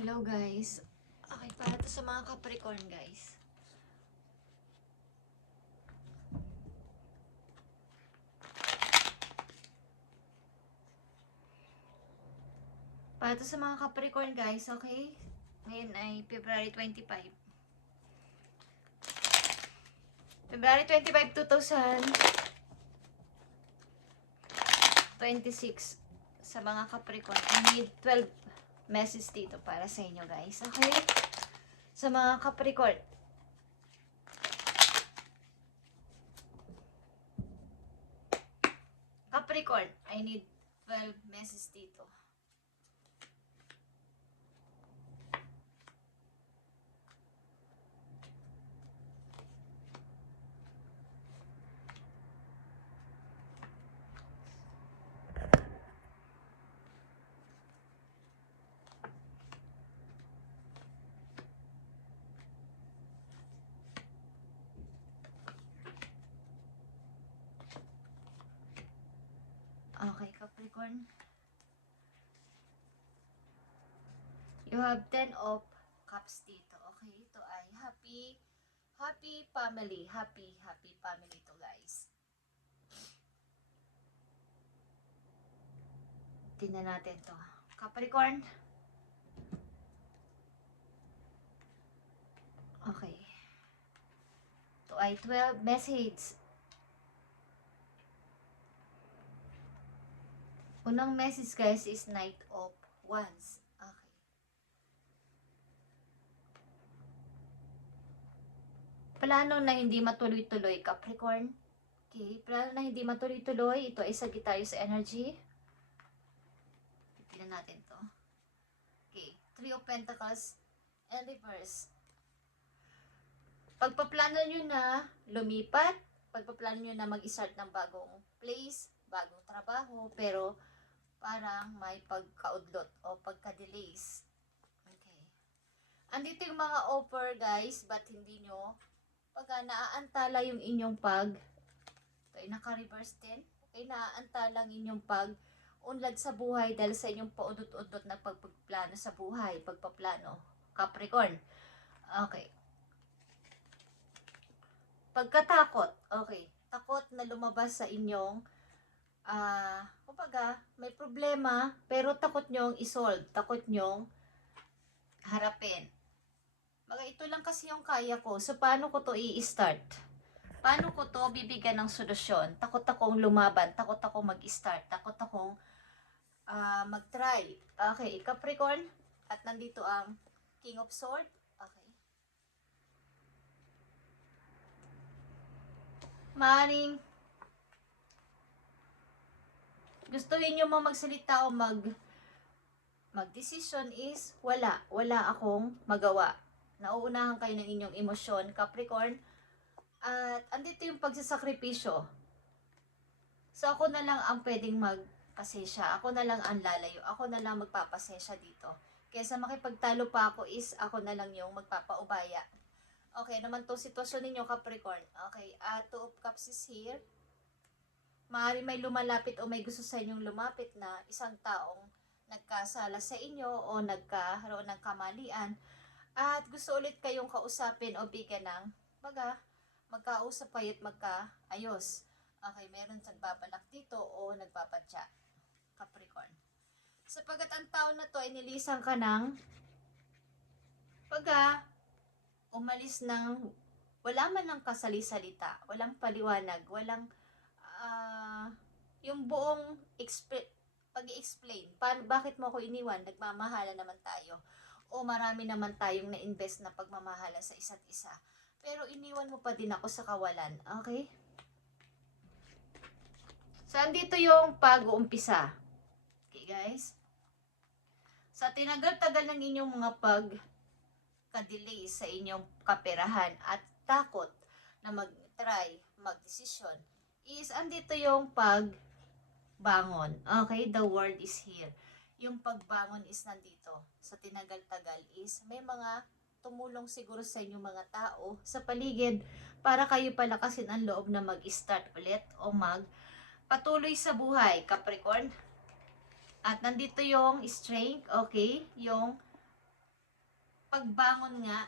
Hello guys. Okay, para to sa mga Capricorn guys. Para to sa mga Capricorn guys, okay? Ngayon ay February 25. February 25, 2026. Sa mga Capricorn, I need 12 messages dito para sa inyo guys, okay? Sa mga Capricorn. Capricorn, I need 12 messages dito. Okay, Capricorn. You have 10 of cups dito. Okay, ito ay happy family. Happy family to guys. Tingnan natin to. Capricorn. Okay. Ito ay 12 message. Unang message guys is Knight of Wands. Okay. Plano na hindi matuloy-tuloy, Capricorn. Okay, plano na hindi matuloy-tuloy. Ito ay Sagittarius energy. Tingnan natin to. Okay, 3 of Pentacles and reverse. Pagpaplano nyo na lumipat, pagpaplano nyo na mag-start ng bagong place, bagong trabaho, pero parang may pagkaudlot o pagka-delays. Okay. Andito yung mga offer guys, but hindi nyo pagka naaantala yung inyong ito ay naka-reverse din. Okay, naaantala ang inyong unlad sa buhay dahil sa inyong paudot-udot na pagpaplano sa buhay, pagpaplano. Capricorn. Okay. Pagkatakot. Okay. Takot na lumabas sa inyong kumbaga, may problema, pero takot nyong isolve, takot nyong harapin. Baga, ito lang kasi yung kaya ko. So, paano ko to i-start? Paano ko to bibigyan ng solusyon? Takot akong lumaban, takot akong mag-start, takot akong mag-try. Okay, Capricorn. At nandito ang King of Swords. Okay. Maring gustuhin nyo mo magsalita o mag-decision is wala akong magawa. Nauunahan kayo ng inyong emosyon, Capricorn. At andito yung pagsasakripisyo. So ako na lang ang pwedeng magpasensya. Ako na lang ang lalayo. Ako na lang magpapasensya dito. Kaysa makipagtalo pa ako is ako na lang yung magpapaubaya. Okay, naman to sitwasyon ninyo, Capricorn. Okay, 2 of Cups is here. Maaari may lumalapit o may gusto sa inyong lumapit na isang taong nagkasala sa inyo o nagkaroon ng kamalian at gusto ulit kayong kausapin o bigyan ng magkausap kayo at magkaayos. Okay, meron nagbabalak dito o nagpapadya, Capricorn. Sapagat ang tao na to ay nilisan ka ng umalis ng wala man ng kasali-salita, walang paliwanag, walang yung buong pag-i-explain, bakit mo ako iniwan, nagmamahala naman tayo, o marami naman tayong na-invest na pagmamahala sa isa't isa, pero iniwan mo pa din ako sa kawalan, okay? So, andito yung pag-uumpisa. Okay, guys? Sa tinagal-tagal ng inyong mga pagka-delay sa inyong kaperahan at takot na mag-try, mag-desisyon, is andito yung pagbangon. Okay, the word is here. Yung pagbangon is nandito. Sa tinagal-tagal is may mga tumulong siguro sa inyong mga tao sa paligid para kayo palakasin ang loob na mag-start ulit o patuloy sa buhay, Capricorn. At nandito yung strength, okay, yung pagbangon nga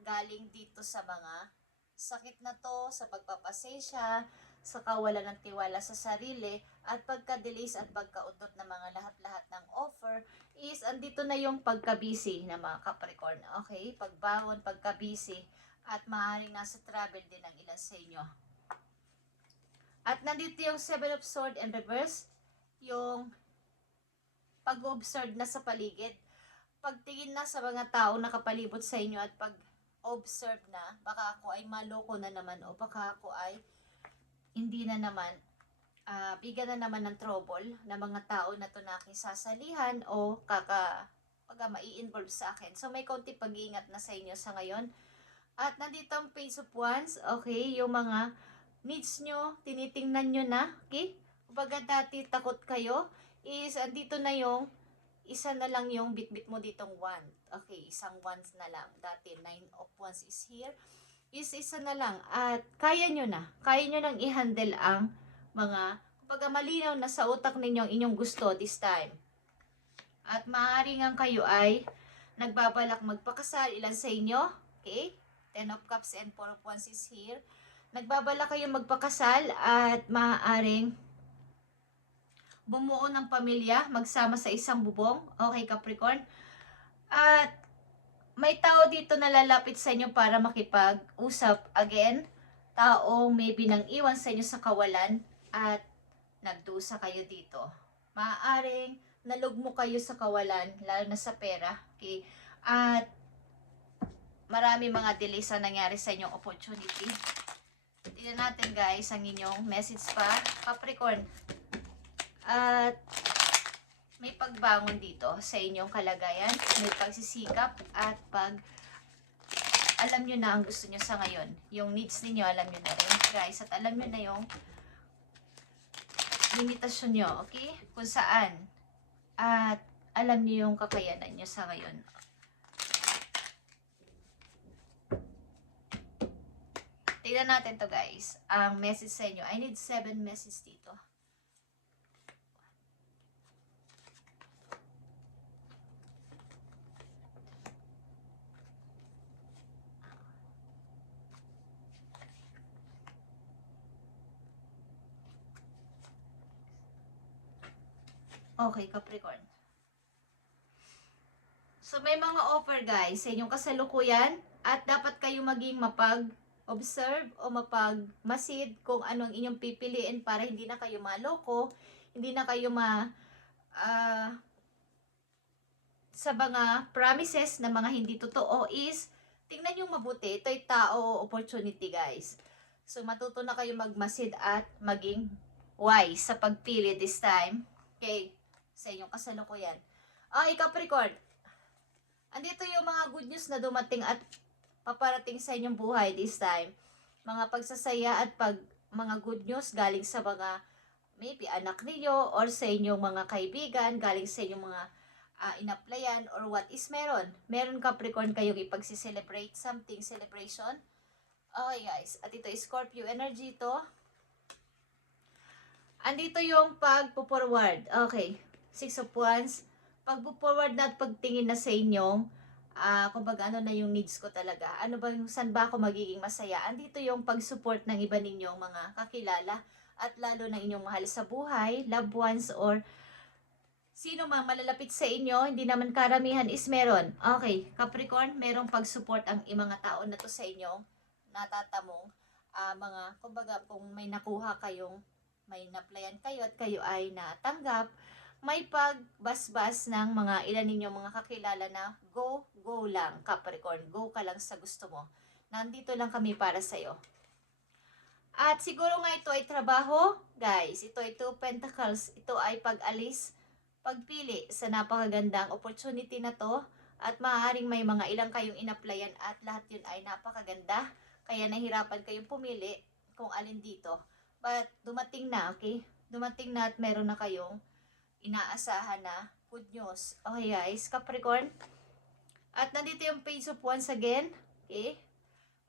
galing dito sa mga sakit na to, sa pagpapasensya, sa kawalan ng tiwala sa sarili, at pagka-delays at pagkaudot ng mga lahat-lahat ng offer is andito na yung pagka-busy na mga Capricorn. Okay? Pagbangon, pagka-busy, at maaaring nasa travel din ang ilan sa inyo. At nandito yung Seven of Swords in reverse, yung pag-observe na sa paligid, pagtingin na sa mga tao nakapalibot sa inyo at pag-observe na, baka ako ay maloko na naman o baka ako ay hindi na naman, bigyan na naman ng trouble na mga tao na to na aking sasalihan o mai-involve sa akin. So may konti pag-iingat na sa inyo sa ngayon. At nandito ang Page of Wands, okay, yung mga needs nyo, tinitingnan nyo na, okay? Kumbaga dati takot kayo, is andito na yung isa na lang yung bitbit mo ditong wand. Okay, isang wands na lang. Dati 9 of Wands is here. Is isa na lang. At kaya nyo na. Kaya nyo nang i-handle ang mga, kumbaga malinaw na sa utak ninyo ang inyong gusto this time. At maaaring ang kayo ay nagbabalak magpakasal. Ilan sa inyo? Okay? 10 of Cups and 4 of Wands is here. Nagbabalak kayo magpakasal at maaaring bumuo ng pamilya, magsama sa isang bubong. Okay, Capricorn? At may tao dito na lalapit sa inyo para makipag-usap again. Taong maybe nang iwan sa inyo sa kawalan at nagdusa kayo dito. Maaaring nalugmo kayo sa kawalan, lalo na sa pera. Okay? At marami mga delays na nangyari sa inyong opportunity. Tignan natin guys ang inyong message pa. Capricorn. At may pagbangon dito sa inyong kalagayan, may pagsisikap at alam nyo na ang gusto nyo sa ngayon. Yung needs ninyo, alam nyo na rin guys, at alam nyo na yung limitasyon nyo, okay? Kung saan, at alam nyo yung kakayanan nyo sa ngayon. Tignan natin to guys, ang message sa inyo. I need 7 messages dito. Okay, Capricorn. So, may mga offer guys sa inyong kasalukuyan at dapat kayo maging mapag-observe o mapag-masid kung anong inyong pipiliin para hindi na kayo maloko, hindi na kayo sa mga promises na mga hindi totoo is tingnan yung mabuti. Ito'y tao opportunity guys. So, matuto na kayo magmasid at maging wise sa pagpili this time. Okay, sa inyong kasalukuyan. Capricorn, andito yung mga good news na dumating at paparating sa inyong buhay this time. Mga pagsasaya at mga good news galing sa mga maybe anak niyo or sa inyong mga kaibigan, galing sa inyong mga inaplayan or what is meron. Meron Capricorn kayong ipagsi-celebrate something, celebration. Okay guys, at ito is Scorpio energy to. Andito yung pagpo-forward. Okay. 6 of Wands. Pagpo-forward na at pagtingin na sa inyong, kumbaga ano na yung needs ko talaga. Ano ba yung, saan ba ako magiging masaya? Andito yung pag-support ng iba ninyong mga kakilala at lalo ng inyong mahal sa buhay, loved ones, or sino mang malalapit sa inyo, hindi naman karamihan is meron. Okay, Capricorn, merong pag-support ang mga tao na to sa inyo, natatamong, mga, kumbaga kung may nakuha kayong, may naplayan kayo at kayo ay natanggap, may pagbasbas ng mga ilan ninyong mga kakilala na go lang Capricorn, go ka lang sa gusto mo. Nandito lang kami para sa'yo. At siguro nga ito ay trabaho, guys. Ito ay 2 Pentacles. Ito ay pag-alis, pagpili sa napakagandang opportunity na to. At maaaring may mga ilang kayong inaplayan at lahat yun ay napakaganda. Kaya nahirapan kayong pumili kung alin dito. But dumating na, okay? Dumating na at meron na kayong inaasahan na good news. Okay guys, Capricorn. At nandito yung Page of Wands again. Okay?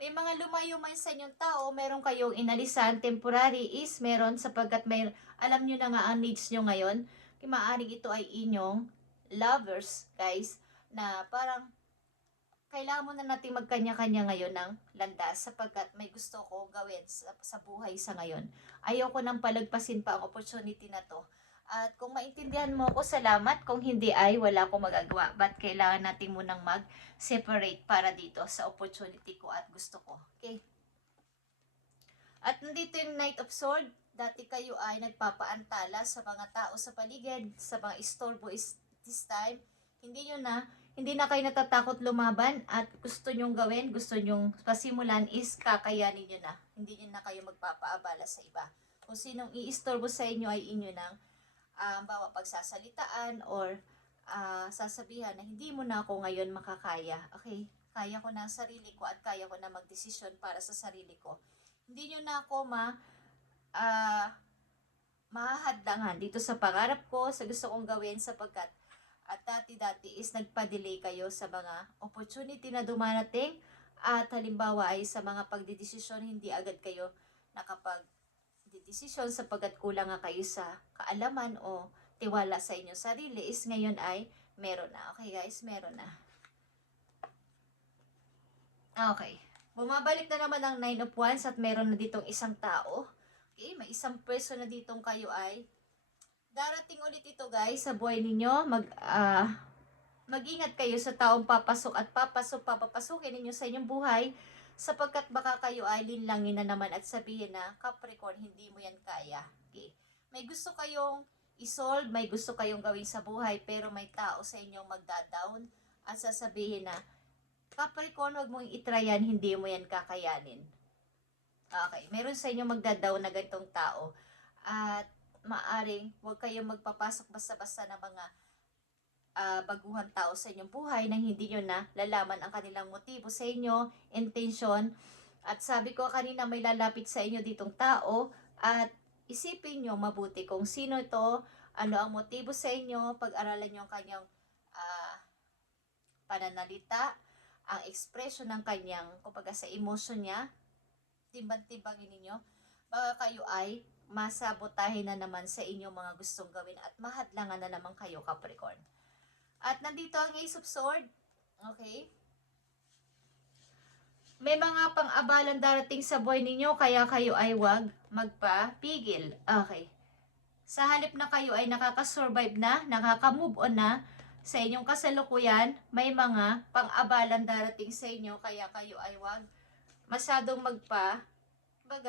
May mga lumayo man sa inyong tao, meron kayong inalisan, temporary is meron sapagkat may, alam nyo na nga ang needs nyo ngayon. Kaya maaaring ito ay inyong lovers, guys, na parang kailangan mo na nating magkanya-kanya ngayon ng landas sapagkat may gusto ko gawin sa buhay sa ngayon. Ayoko nang palagpasin pa ang opportunity na to. At kung maintindihan mo ko, salamat. Kung hindi ay wala akong magagawa. But kailangan natin munang mag-separate para dito sa opportunity ko at gusto ko. Okay? At nandito yung Knight of Swords. Dati kayo ay nagpapaantala sa mga tao sa paligid, sa mga istorbo this time. Hindi na kayo natatakot lumaban at gusto nyong gawin, gusto nyong pasimulan is kakayanin nyo na. Hindi nyo na kayo magpapaabala sa iba. Kung sinong iistorbo sa inyo ay inyo nang bawa pagsasalitaan or sasabihan na hindi mo na ako ngayon makakaya. Okay? Kaya ko na ang sarili ko at kaya ko na magdesisyon para sa sarili ko. Hindi nyo na ako mahahadlangan dito sa pangarap ko, sa gusto kong gawin sapagkat at dati is nagpa-delay kayo sa mga opportunity na dumarating at halimbawa ay sa mga pagdidesisyon hindi agad kayo nakapag-desisyon sapagkat kulang nga kayo sa kaalaman o tiwala sa inyong sarili is ngayon ay meron na. Okay guys, meron na. Okay. Bumabalik na naman ang 9 of Wands at meron na ditong isang tao. Okay, may isang person na ditong kayo ay darating ulit ito guys sa buhay ninyo. Mag-ingat kayo sa taong papasok at papapasukin ninyo sa inyong buhay sapagkat baka kayo ay linlangin na naman at sabihin na Capricorn, hindi mo yan kaya. Okay. May gusto kayong isolve, may gusto kayong gawin sa buhay pero may tao sa inyong magda-down at sasabihin na Capricorn, wag mong itrayan, hindi mo yan kakayanin. Okay, meron sa inyo magda-down na ganitong tao at maaring huwag kayong magpapasok basta-basta ng mga baguhan tao sa inyong buhay nang hindi nyo na lalaman ang kanilang motibo sa inyo, intention. At sabi ko kanina may lalapit sa inyo ditong tao at isipin nyo mabuti kung sino ito, ano ang motibo sa inyo, pag-aralan nyo ang kanyang pananalita, ang expression ng kanyang, kumbaga sa emotion niya, timbang-timbangin ninyo, baka kayo ay masabotahin na naman sa inyong mga gustong gawin at mahadlangan na naman kayo, Capricorn. At nandito ang Ace of Swords. Okay? May mga pang-abalan darating sa buhay ninyo, kaya kayo ay wag magpapigil. Okay. Sa halip na kayo ay nakaka-survive na, nakaka-move on na sa inyong kasalukuyan, may mga pang-abalan darating sa inyo, kaya kayo ay wag masyadong baga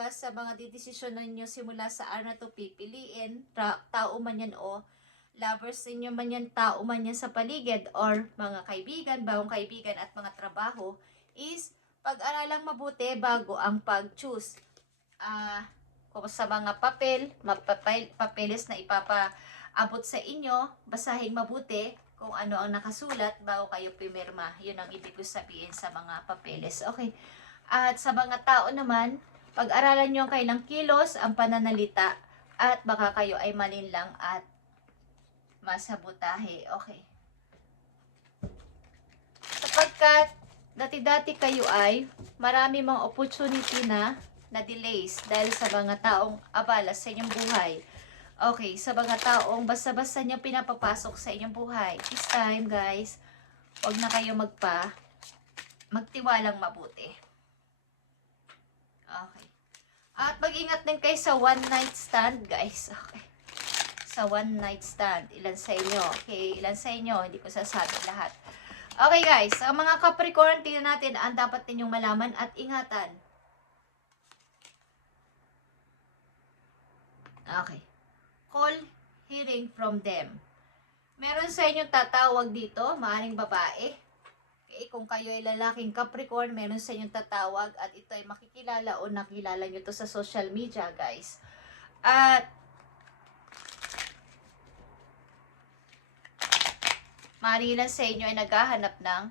sa mga didesisyon ninyo simula sa araw na to pipiliin, tao man yan o lovers ninyo man yan, tao man yan sa paligid or mga kaibigan, bagong kaibigan at mga trabaho is pag-aralang mabuti bago ang pag-choose. Kung sa mga papeles na ipapaabot sa inyo, basahin mabuti kung ano ang nakasulat bago kayo pumirma. Yun ang ibig ko sabihin sa mga papeles. Okay. At sa mga tao naman, pag-aralan nyo ang kailang kilos, ang pananalita, at baka kayo ay malinlang at masabotahe. Okay. Sapagkat dati-dati kayo ay marami mga opportunity na delays dahil sa mga taong abala sa inyong buhay. Okay, sa mga taong basta-basta niya pinapapasok sa inyong buhay. This time, guys, wag na kayo magtiwalang mabuti. Okay. At mag-ingat din kayo sa one night stand, guys. Okay. Sa one night stand. Ilan sa inyo? Okay, ilan sa inyo? Hindi ko sasabi lahat. Okay, guys. Ang mga Capricorn, tingnan natin ang dapat ninyong malaman at ingatan. Okay. Call, hearing from them. Meron sa inyong tatawag dito, maaaring babae. Okay, kung kayo ay lalaking Capricorn, meron sa inyong tatawag at ito ay makikilala o nakilala nyo to sa social media, guys. At maaaring ilan sa inyo ay naghahanap ng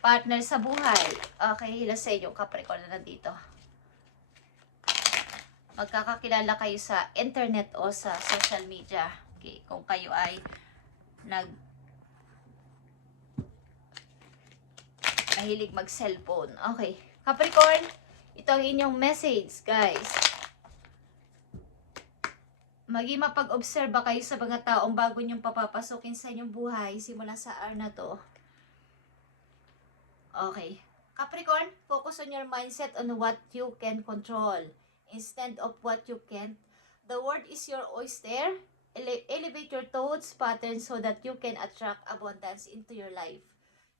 partner sa buhay. Okay, ilan sa inyo Capricorn na nandito. Magkakakilala kayo sa internet o sa social media. Okay, kung kayo ay mahilig mag-cellphone. Okay. Capricorn, ito ang inyong message, guys. Maging mapag-obserba kayo sa mga taong bago niyong papapasukin sa inyong buhay simula sa araw na to. Okay. Capricorn, focus on your mindset on what you can control instead of what you can't. The world is your oyster. Elevate your thoughts patterns so that you can attract abundance into your life.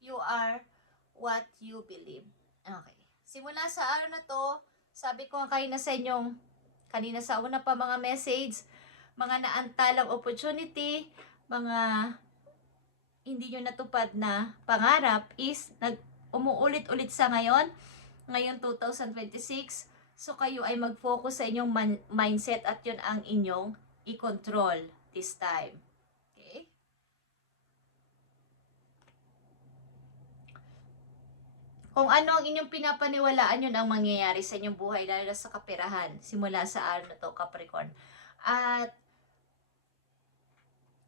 You are what you believe. Okay. Simula sa araw na to, sabi ko nga kanina sa inyong, kanina sa una pa mga message, mga naantalang opportunity, mga hindi nyo natupad na pangarap is umuulit-ulit sa ngayon 2026. So kayo ay mag-focus sa inyong mindset at yun ang inyong i-control this time. Okay? Kung ano ang inyong pinapaniwalaan, yun ang mangyayari sa inyong buhay, lalo na sa kaperahan, simula sa araw na to, Capricorn. At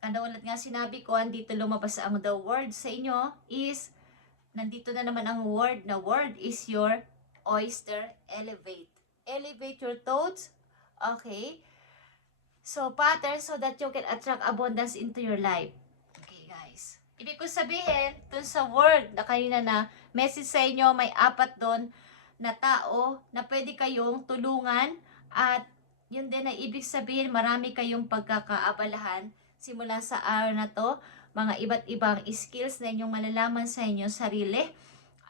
ano ulit nga sinabi ko, andito lumabas ang the word sa inyo is, nandito na naman ang word, na word is your oyster. Elevate. Elevate your thoughts. Okay? So, pattern so that you can attract abundance into your life. Okay, guys. Ibig ko sabihin, dun sa word na kanina na message sa inyo, may 4 doon na tao na pwede kayong tulungan at yun din na ibig sabihin, marami kayong pagkakaabalahan simula sa araw na to, mga iba't ibang skills na inyong malalaman sa inyong sarili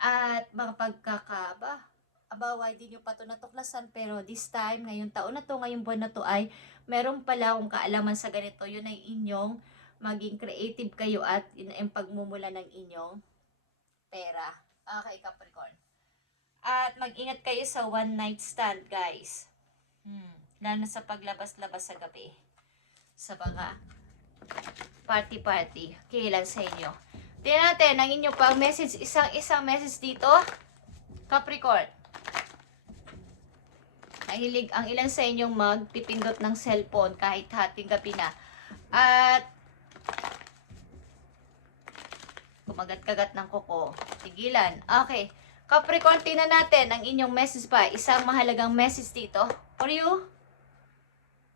at mga hindi nyo pa ito natuklasan, pero this time, ngayong taon na to, ngayong buwan na to ay meron pala akong kaalaman sa ganito. Yun ay inyong maging creative kayo at yun ang pagmumula ng inyong pera. Okay, Capricorn. At mag-ingat kayo sa one night stand, guys. Lalo na sa paglabas-labas sa gabi. Sa mga party-party. Kailan sa inyo. Tingnan natin ang inyo pang message. Isang message dito. Capricorn. Nahilig ang ilan sa inyong magpipindot ng cellphone kahit hating gabi na. At kumagat-kagat ng kuko. Tigilan. Okay. Capricorn, tingnan natin ang inyong message pa. Isang mahalagang message dito. For you.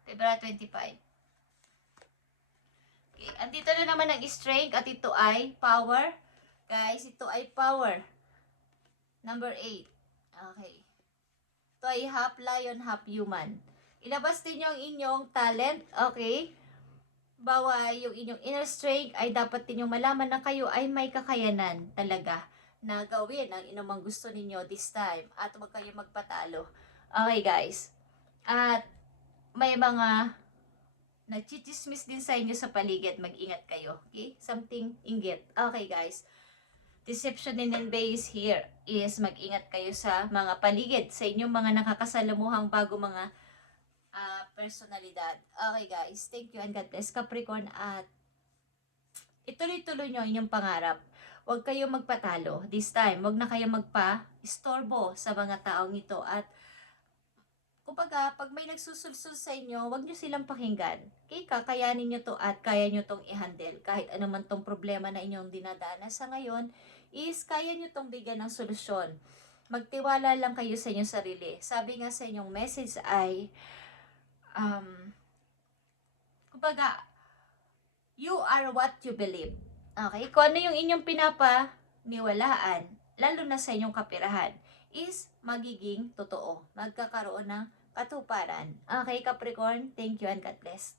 February 25. Okay. Andito na naman ang strength at ito ay power. Guys, ito ay power. Number 8. Okay. Ito ay half lion, half human. Ilabas din yung inyong talent. Okay. Bawa yung inyong inner strength ay dapat ninyong malaman na kayo ay may kakayanan talaga na gawin ang inumang gusto ninyo this time at huwag kayo magpatalo. Okay, guys. At may mga nagchichismis din sa inyo sa paligid, mag-ingat kayo. Okay? Something inggit. Okay, guys. Deception and base here is mag-ingat kayo sa mga paligid, sa inyong mga nakakasalamuhang bago mga personalidad. Okay, guys. Thank you and God bless, Capricorn. At ituloy-tuloy nyo inyong pangarap. Huwag kayong magpatalo. This time, huwag na kayong magpa-istorbo sa mga taong ito. At kumbaga, pag may nagsusulsul sa inyo, huwag nyo silang pakinggan. Okay, kakayanin nyo to at kaya nyo tong i-handle. Kahit anuman tong problema na inyong dinadaanan sa ngayon, is kaya nyo tong bigyan ng solusyon. Magtiwala lang kayo sa inyong sarili. Sabi nga sa inyong message ay, kumbaga, you are what you believe. Okay, kung ano yung inyong pinapaniwalaan, lalo na sa inyong kapirahan, is magiging totoo. Magkakaroon ng katuparan. Okay, Capricorn, thank you and God bless.